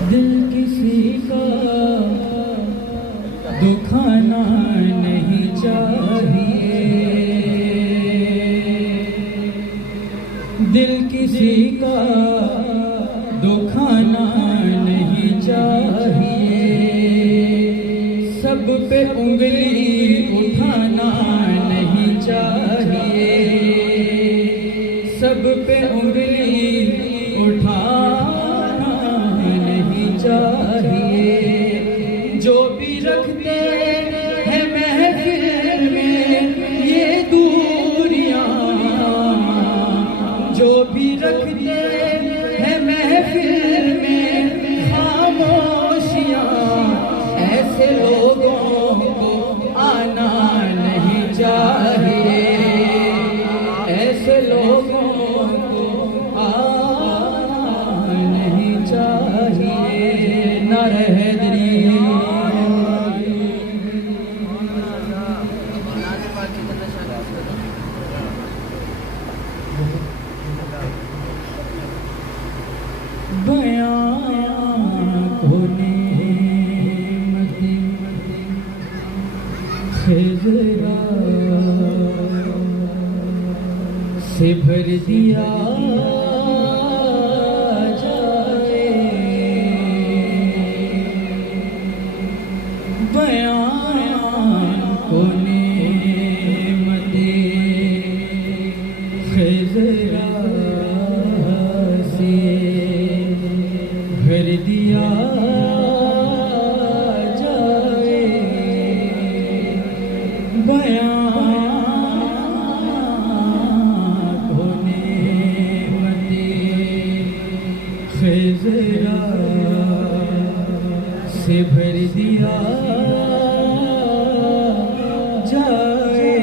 दिल किसी का दुखाना नहीं चाहिए, दिल किसी का दुखाना नहीं चाहिए, सब पे उंगली उठाना नहीं चाहिए, सब पे उंगली उठाना नहीं चाहिए। जो भी रखते हैं महफिल में ये दूरियां, जो भी रखते हैं महफिल में खामोशियां, ऐसे लोगों को आना नहीं चाहिए, ऐसे लोगों को आना नहीं चाहिए। नारे हैदरी बयां कोने मती खिजरा से भर दिया जाए, बयां कोने मती खिजरा से भर दिया जाए, बयां कोने मते खिजरा से भर दिया जाए।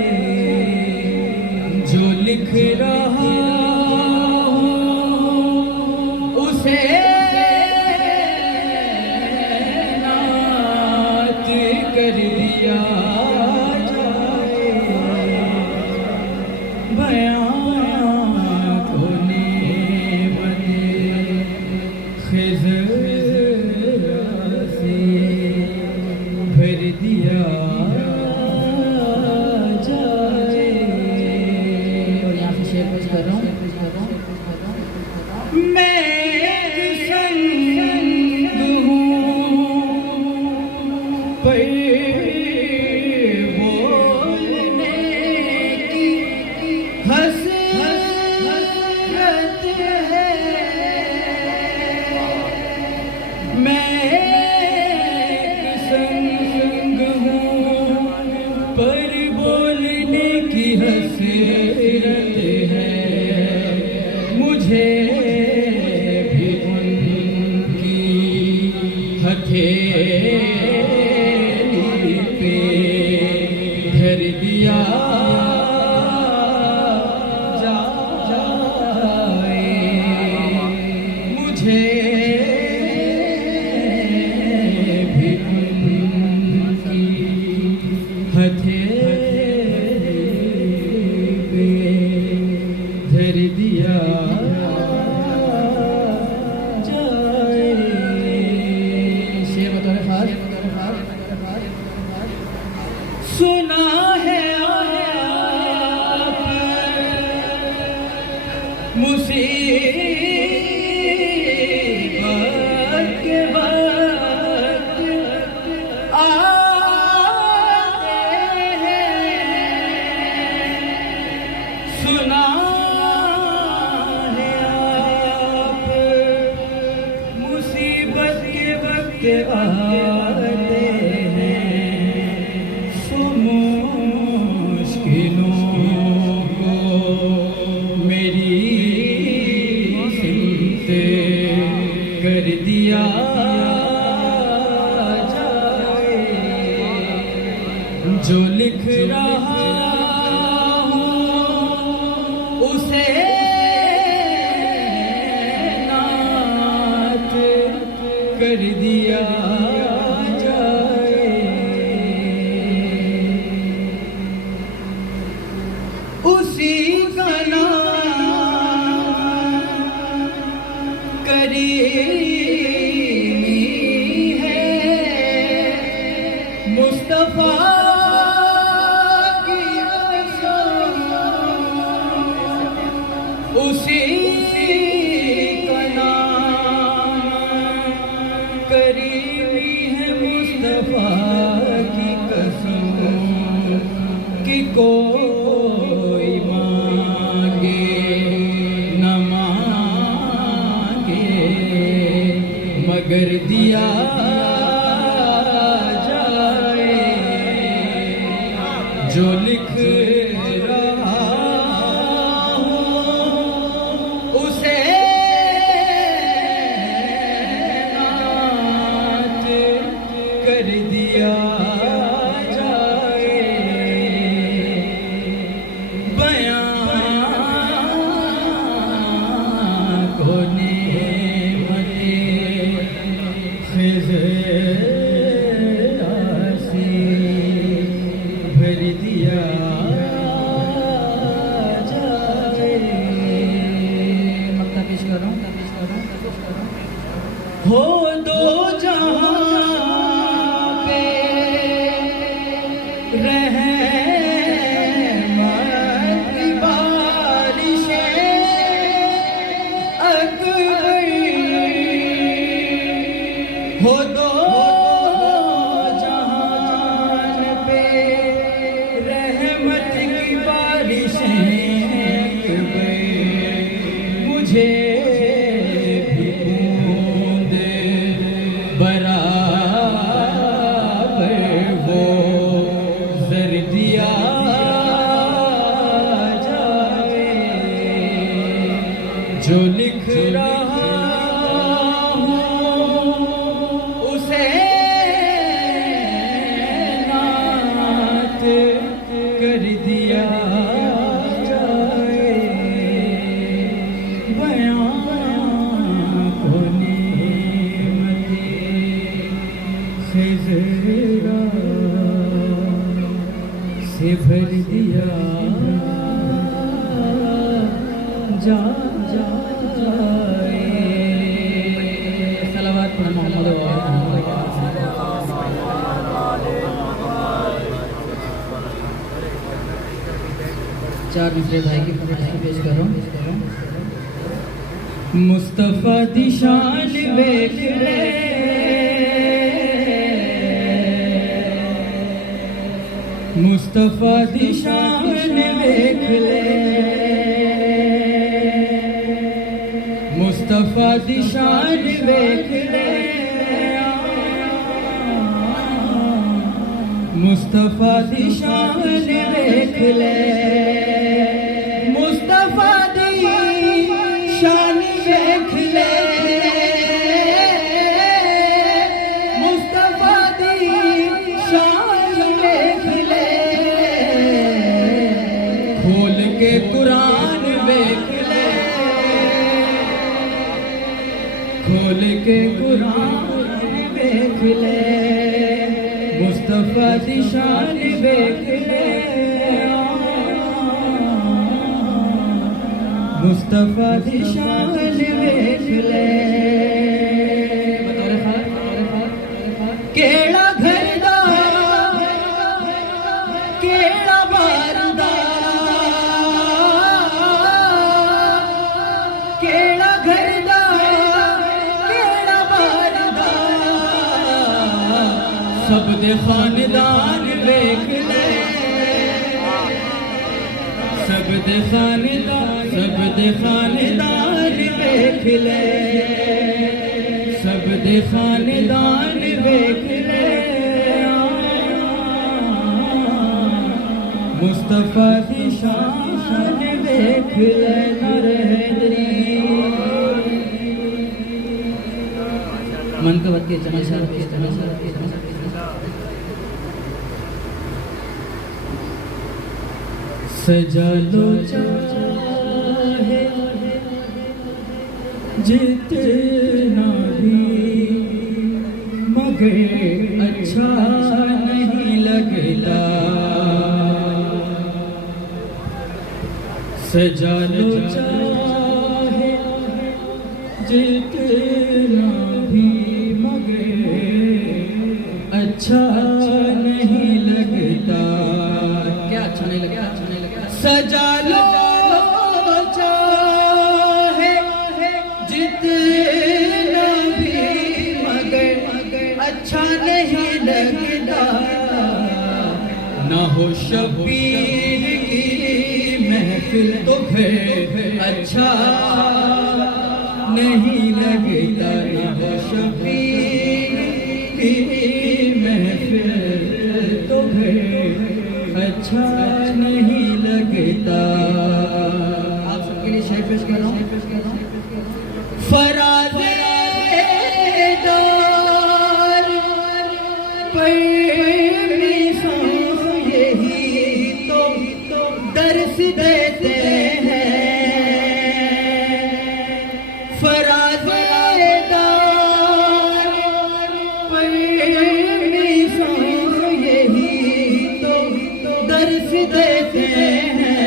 जो लिख रहा उसे कर दिया जाए, बयां कोने मते खिजरा से भर दिया जाए। और यहाँ से शेर पेश कर रहा हूँ। मैं बोलने की हसरत है, मैं संग हूँ पर बोलने की हसरत है, मुझे भी उनकी हथेली पे धर दिया जाए, मुझे भी उनकी हथेली पे धर दिया जाए। शेर बतौर खास सुना है आप मुसीबत के वक्त आते हैं, सुना है आप मुसीबत के वक्त आते हैं, मुश्किलों को मेरी सिमते कर दिया जाए। जो लिख रहा हूँ उसे नात कर दिया जाए। उसी का नाम करीम मगर दिया जाए जो लिख रहा हूँ उसे नात कर दिया जाए। बयां को नेमते खिज़रा से भर दिया जाए। मक्ता पेश कर रहा हूँ। हो दो जहां पे रहमत की बारिशें अकबर, हो दो जहान पे रहमत की बारिशें अकबर, मुझे भी बूंद बराबर वो ज़र दिया जाए जो लिख रहा हूँ उसे नात कर दिया जाए। बयां को नेमते खिज़रा से भर दिया जाए। सलावत पढ़ो मोहम्मद व चार दूसरे भाई की फरमाइश पेश करो। मुस्तफा दी शान वेख ले, मुस्तफा दी शान वेख ले, मुस्तफा दी शान वेख ले, मुस्तफा दी शान वेख ले, मुस्तफा दी शान वेख ले, मुस्तफा दी शान वेख ले, खोल के कुरान वेख ले, खोल के कुरान वेख ले, मुस्तफा दी शान वेख ले, मुस्तफा दी शान वेख ले। केड़ा घर दा केड़ा बार दा, केड़ा घर दा केड़ा बार दा, सब दे खानदान वेख ले, सब दे खानदान, सब दे खानदान वेख ले, सब दे खानदान वेख ले, मुस्तफा दी शान वेख ले। मन का बत के चमत्कार सजा लो चाहे जितना भी, मगर अच्छा नहीं लगता। सजा लो चाहे जितना भी, मगर अच्छा नहीं लगता। क्या अच्छा नहीं लगता? सजा लो चाहे जितना भी, मगर अच्छा नहीं लगता। ना हो शबीर की महफिल तो फिर अच्छा नहीं लगता। ना हो शबीर देते हैं फराज़ेदार परमिशों यही तो दर्स देते हैं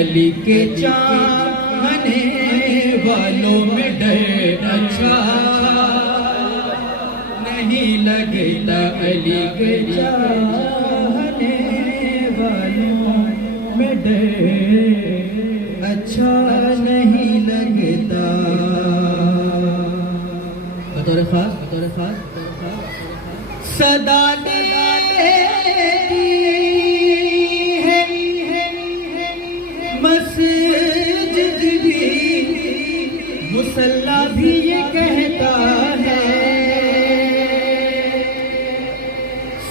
अली के चाहने वालों में डर अच्छा नहीं लगता अली के चाहने वालों में डर अच्छा नहीं लगता। बतौर खास सदा देती है मस्जिद भी मुसल्ला भी ये कहता है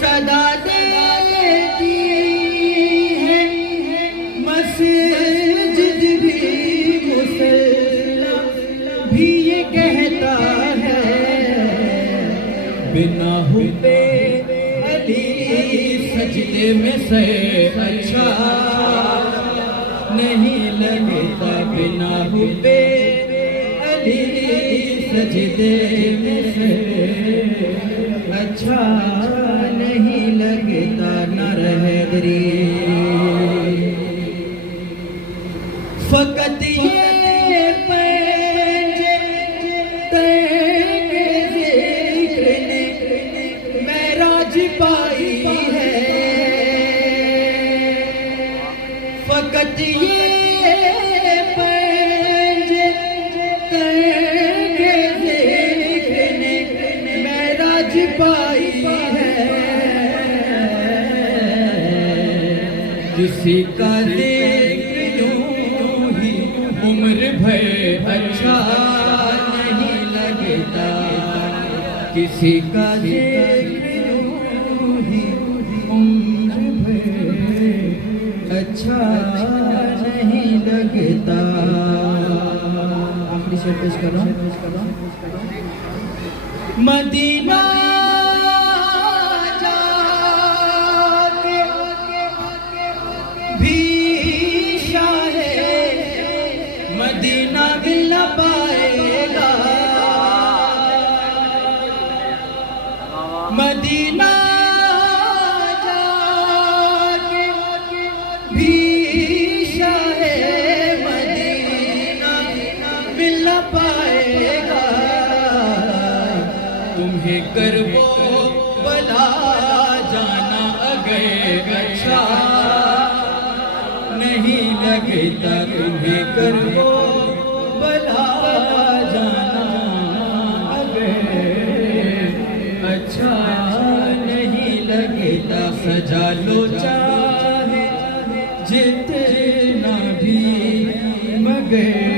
सदा देती है मस्जिद भी मुसल्ला भी ये कहता है बिना हुए अली सजदे में से अच्छा नहीं लगता बिना हुए अली सजदे में से अच्छा नहीं लगता न रहे दरी फकत ये पंजे तेरे ज़िक्र ने मेराज पाई है फकत ये पंजे तेरे ज़िक्र ने मेराज पाई है किसी का जिक्र यूं ही उम्र भर अच्छा नहीं लगता किसी का जिक्र यूं ही उम्र भर अच्छा नहीं लगता। आखिरी शेर पेश कर रहा हूं मदीना जाके भी शाहे मदीना मिल न पाएगा मदीना जाके भी शाहे मदीना मिल न पाएगा तुम्हें कर वो भला जाना अगर अच्छा नहीं लगता तुम्हें कर वो भला जाना अगर अच्छा नहीं लगता सजा लो चाहे जितना भी मगर